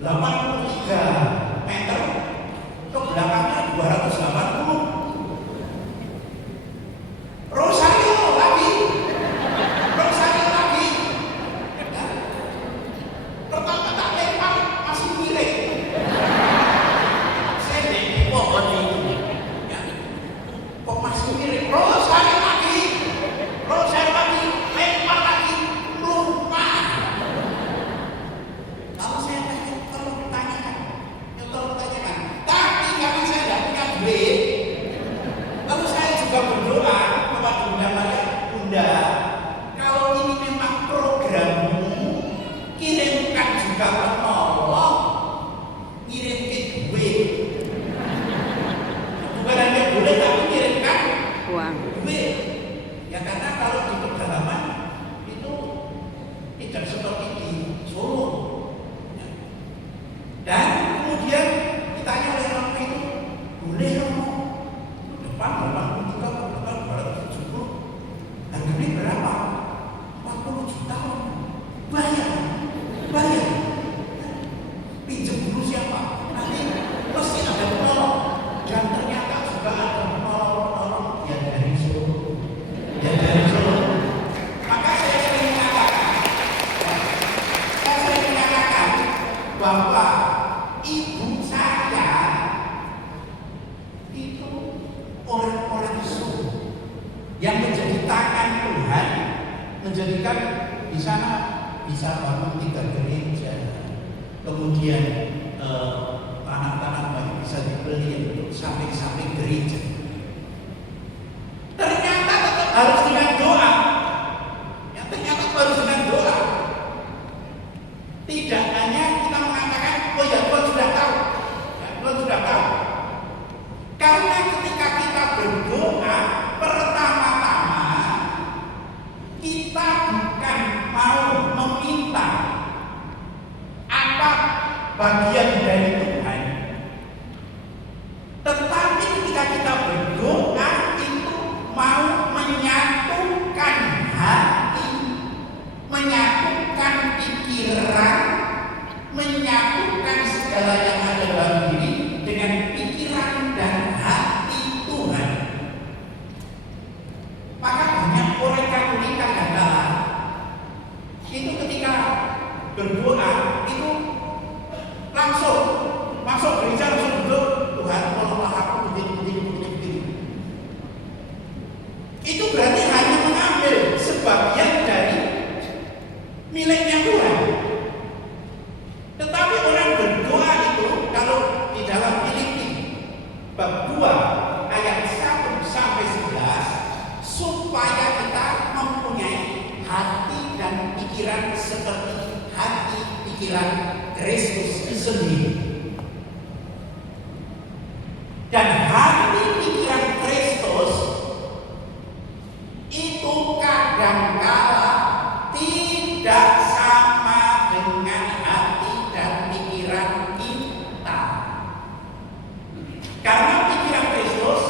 83 meter, ke belakangnya 280. Rosario lagi. Ya. Pertama tak lempar masih miring. Saya di pohon itu. Ya. Kok masih miring? Rosario lagi, lempar lagi, lupa. Kalau saya tanyakan, tapi karena saya tidak punya duit, lalu saya juga berdoa kepada Bunda Maria, Bunda, kalau ini memang programmu, kirimkan juga penolong, kirimkan duit. Bukan hanya boleh, tapi kirimkan uang. duit. Ya karena kalau di pedalaman itu tidak seperti di Solo. Dan kemudian ditanya oleh orang itu, boleh Romo? Depan 270. Harga ini berapa? 40 juta. Bayar. Pinjam dulu siapa? Nanti pasti ada penolong. Dan ternyata juga ada penolong yang dari Solo. Maka saya sering mengatakan bahwa ibu saya itu orang-orang Solo yang menjadi tangan Tuhan, menjadikan di sana bisa bangun 3 gereja, kemudian tanah-tanah banyak bisa dibeli untuk samping-samping gereja. Ternyata tetap harus dengan doa. Tidak hanya kita mengatakan, oh ya Tuhan sudah tahu. Karena ketika kita berdoa, pertama-tama kita bukan mau meminta apa bagian dari Tuhan, tetapi ketika kita berdoa itu mau menyatukan hati, menyatukan pikiran, menyatukan segala yang ada dalam diri dengan pikiran dan hati Tuhan. Maka banyak orang Katolik kadang-kala itu ketika berdoa itu langsung masuk gereja, langsung duduk, Tuhan tolonglah aku begini. Itu berarti hanya mengambil sebagian dari miliknya Tuhan. Tetapi orang berdoa itu kalau di dalam Filipi bab 2 ayat 1 sampai 11, supaya kita mempunyai hati dan pikiran seperti hati pikiran Kristus sendiri. Dan hati pikiran Kristus itu kadang-kala tidak sama dengan hati dan pikiran kita. Karena pikiran Kristus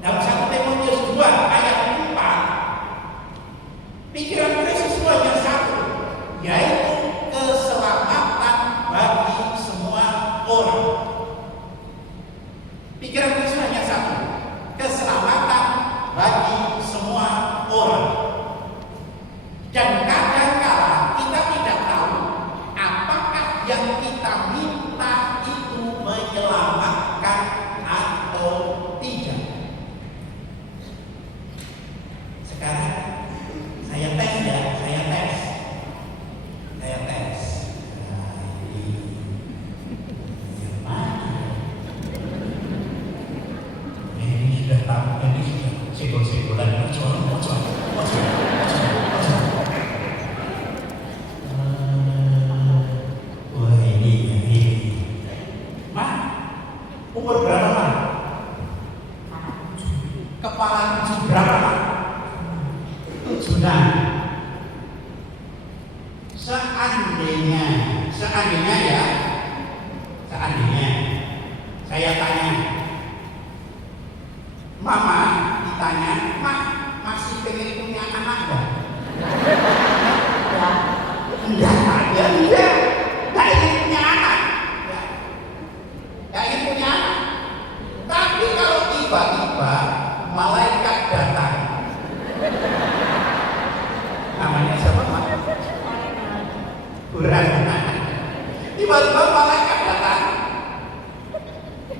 dalam 1 Timotius 2 ayat 4, pikiran Kristus itu hanya satu, yaitu keselamatan bagi semua orang. Pikiran Kristus hanya satu, keselamatan bagi semua orang. Dan kadang-kala kita tidak tahu apakah yang kita minta itu menyelamatkan atau tidak. Sekarang saya tes ya, saya tes. Nah, ini yang mana? Ini sudah tahu, ini sudah segol-segolan, macam. Wah ini. tiba-tiba malaikat datang.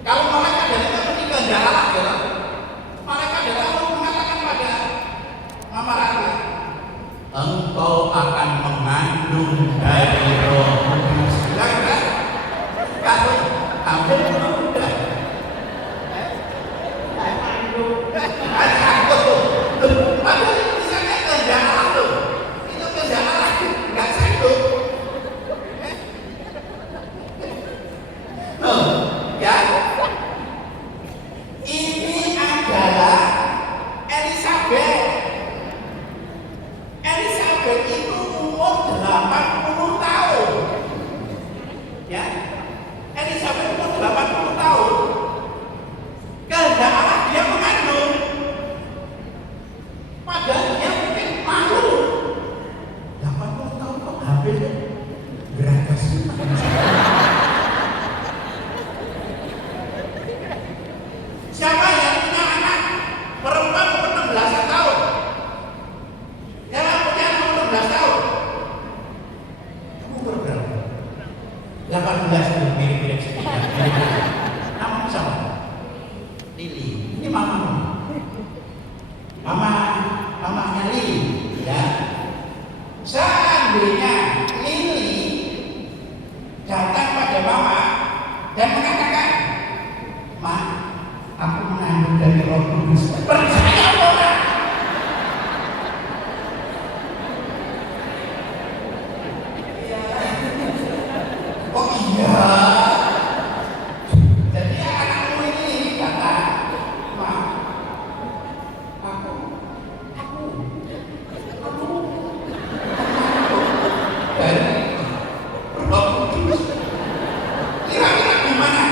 Kalau malaikat datang itu mesti kehendak Allah ya. Malaikat datang lalu mengatakan pada Mama Ratna, engkau akan mengandung dari Roh Kudus. Kan? Kalau kamu udah padahal itu misalnya kehendak Allah loh. Itu kehendak Allah, nggak sanggup. Ya, ini adalah Elizabeth. Elizabeth itu umur 80 tahun. Ya, Elizabeth umur 80 tahun. Kehendak Allah dia mengandung. Padahal dia mungkin malu. 80 tahun kok hamil? Berangkat sih. Siapa yang punya anak perempuan umur 16 tahun? Siapa punya anak umur 16 tahun? Kamu umur berapa? 18 tahun, mirip-mirip sedikit. Namamu siapa? Lili. Ini mamamu. Mamanya Lili. Ya. Seandainya Lili datang pada mama dan mengatakan, Ma, aku mengandung dari Roh Kudus. Percaya orang. Oh iya. Jadi anakmu ini datang, Ma, aku dari Roh Kudus. Kira-kira gimana?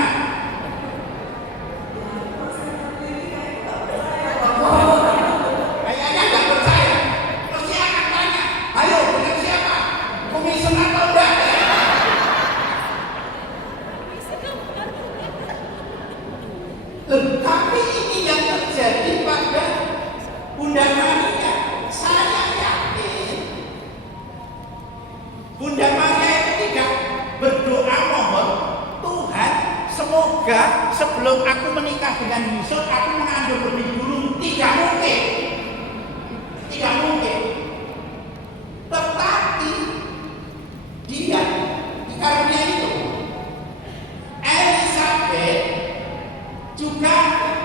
Kayaknya nggak percaya. Terus dia akan tanya, ayo dengan siapa? Komisen atau enggak? Tapi ini yang terjadi pada Bunda Maria. Saya yakin Bunda Maria itu tidak berdoa mohon, Tuhan semoga sebelum aku menikah dengan Yesus aku mengandung lebih dulu. Tidak mungkin. Tidak mungkin. Tetapi dia dikaruniai itu Elizabeth juga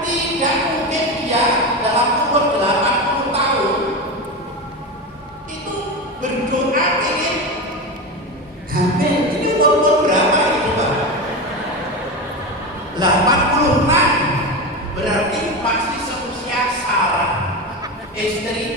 tidak mungkin dia dalam umur 80 tahun itu berdoa ingin hamil. Ini umur berapa itu Pak? 86. Berarti masih seusia Sarah, istri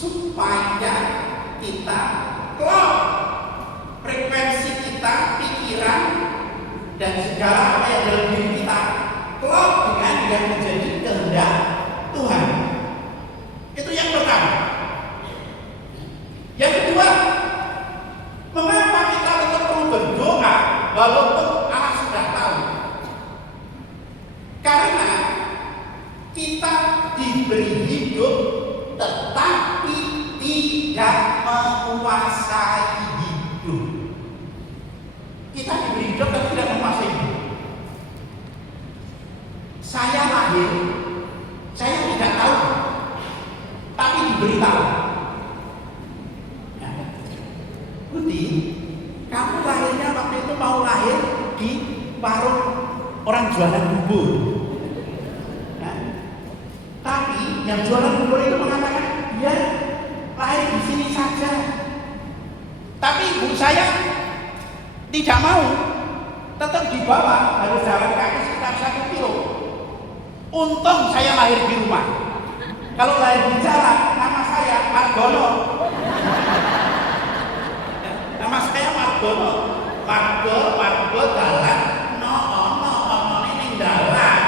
supaya kita klop frekuensi kita, pikiran dan segala apa yang dalam diri kita klop dengan yang menjadi kehendak Tuhan. Itu yang pertama. Yang kedua, mengapa kita tetap perlu berdoa walaupun Allah sudah tahu? Karena kita diberi hidup tetapi tidak menguasai hidup. Kita diberi hidup tapi tidak menguasai hidup. Saya lahir, saya tidak tahu, tapi diberitahu. Budi, kamu lahirnya waktu itu mau lahir di warung orang jualan bubur. Tapi yang jualan bubur itu mengatakan dia lahir di sini saja. Tapi ibu saya tidak mau, tetap dibawa, harus jalan kaki sekitar 1 kilo. Untung saya lahir di rumah. Kalau lahir di jalan, nama saya Margono. Nama saya Margono. Margo dalan, no ini dalan.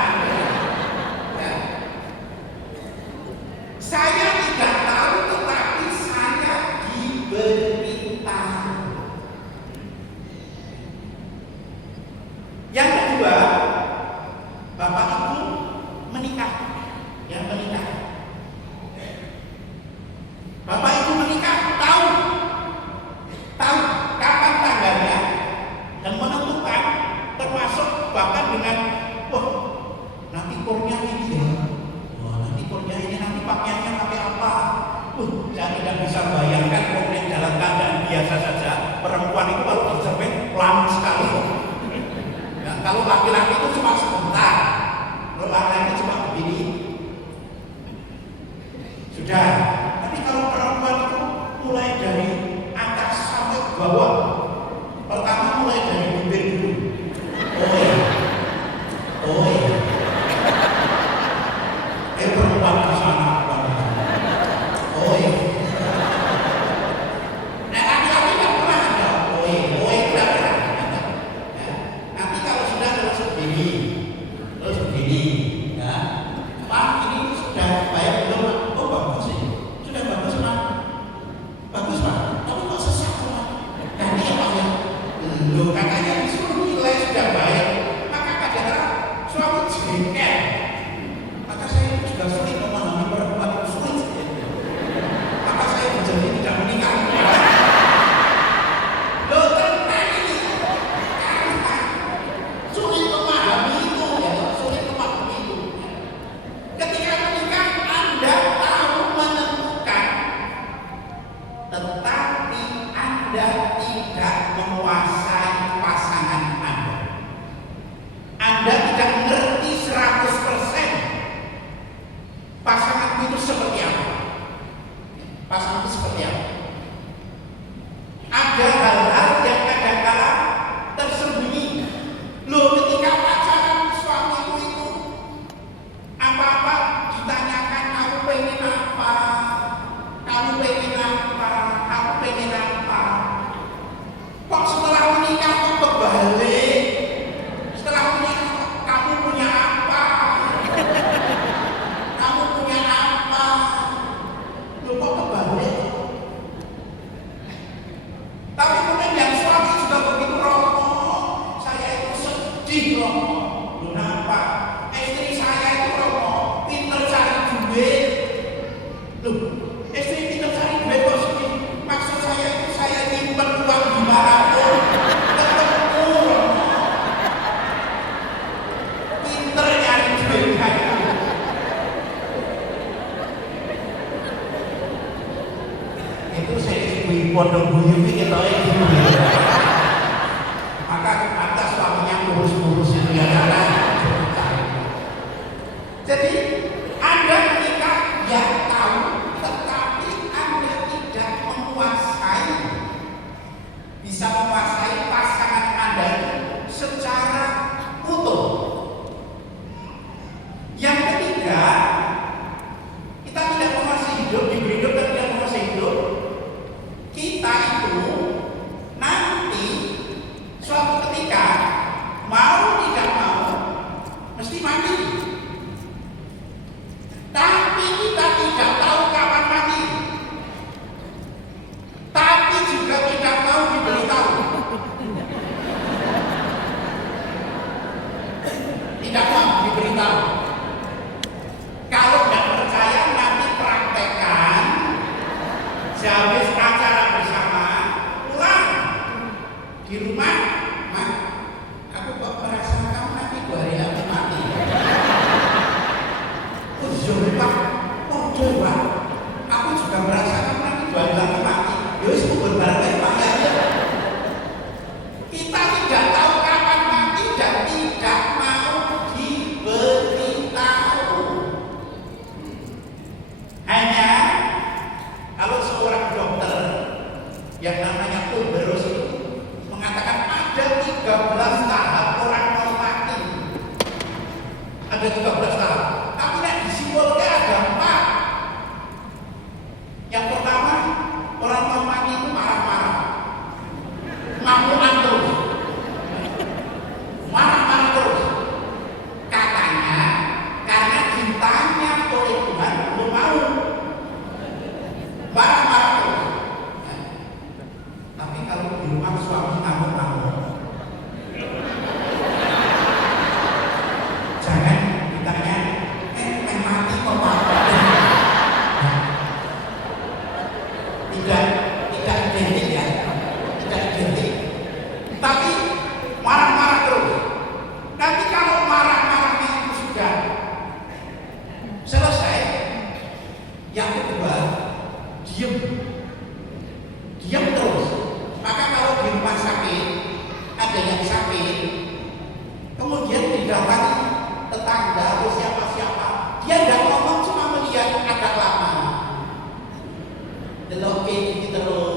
Saya tidak tahu, tetapi saya diberitahu. Yang kedua, Bapak Ibu menikah. Bapak Ibu menikah, tahu kapan tanggalnya dan menentukan, termasuk bahkan dengan nanti kurnya ini ya. Nanti kurnya ini nanti pakaiannya pakai apa? Saya tidak bisa bayangkan kurnya dalam keadaan biasa saja. Perempuan itu kalau dijepit lama sekali. Ya, kalau laki-laki itu cuma sebentar. Kalau laki-laki cuma begini. Sudah. Tapi kalau perempuan itu mulai dari atas sampai ke bawah. Pertama mulai dari bibir dulu. Oh iya. Perempuan di sana. Oh iya. Nah, laki-laki tidak pernah ada. Oh iya tidak pernah. Nanti kalau sudah terus begini. Ya. Pak, ini sudah bayar belum? Oh bagus sih. Sudah bagus Pak. Bagus Pak. Tapi kok sesak Pak? Ganti ya Pak ya. Loh, katanya disuruh nilai sudah bayar. Maka kadang-kadang suami jengkel. Maka saya juga sulit memahami perempuan itu sulit. Maka saya menjadi tidak menikah. Loh, tenang ini. Karena sulit memahami itu ya, sulit memahami itu. Ketika menikah, Anda tahu menentukan, tetapi Anda tidak menguasai pasangan Anda. Anda tidak mengerti 100% pasangan itu seperti apa. Pasangan itu seperti apa. Ada hal-hal yang kadang-kadang tersembunyi. Loh, ketika pacaran suamiku itu apa-apa ditanyakan, kamu pengen apa? Kamu pengen apa? Kamu pengen apa? Kok setelah menikah kok kebalik? Setelah menikah kamu punya apa? Kamu punya apa? Loh, kok kebalik? Tapi kemudian yang suami juga begitu rokok. Saya itu sedih rokok. Loh, kenapa? Istri saya itu rokok, pinter cari duit. Loh, istri pinter cari duit kok sedih? Maksud saya itu saya nyimpen uang dimanapun ketemu rokok. Pinter nyari duit kayak gitu. Itu saya ibu pondok buyu ini kita itu. Maka atas suaminya ngurus-ngurus itu ya karena. Jadi Anda menikah ya tahu, tetapi Anda tidak menguasai, bisa menguasai pasangan Anda secara utuh. Yang ketiga, kita tidak menguasai hidup, diberi hidup dan tidak menguasai sudah habis acara bersama, pulang di rumah, Mak, aku kok merasa kamu nanti 2 hari lagi mati. Oh iya Pak, oh coba, aku juga merasa kamu nanti 2 hari lagi mati. Yowis kubur bareng Pak ya. Kita tidak tahu kapan mati dan tidak mau diberitahu. Hanya kalau seorang dokter yang namanya Tuberus mengatakan ada 13 tahap orang mau mati. Ada 13 tahap. Tapi yang disimbolkan ada 4. Yang pertama, orang mau mati itu marah-marah. Ngamuan terus. Marah-marah terus. Katanya karena cintanya oleh Tuhan belum mau. Marah-marah terus. Tapi kalau di rumah suami ngamuk-ngamuk, jangan ditanya, mati kok Pak? Tidak identik ya, tidak identik. Tapi marah-marah terus. Nanti kalau marah-marahnya itu sudah selesai, yang kedua, diam terus. Maka kalau di rumah sakit ada yang sakit, kemudian didatangi tetangga atau siapa-siapa, dia tidak ngomong, cuma melihat agak lama. Delok gitu terus.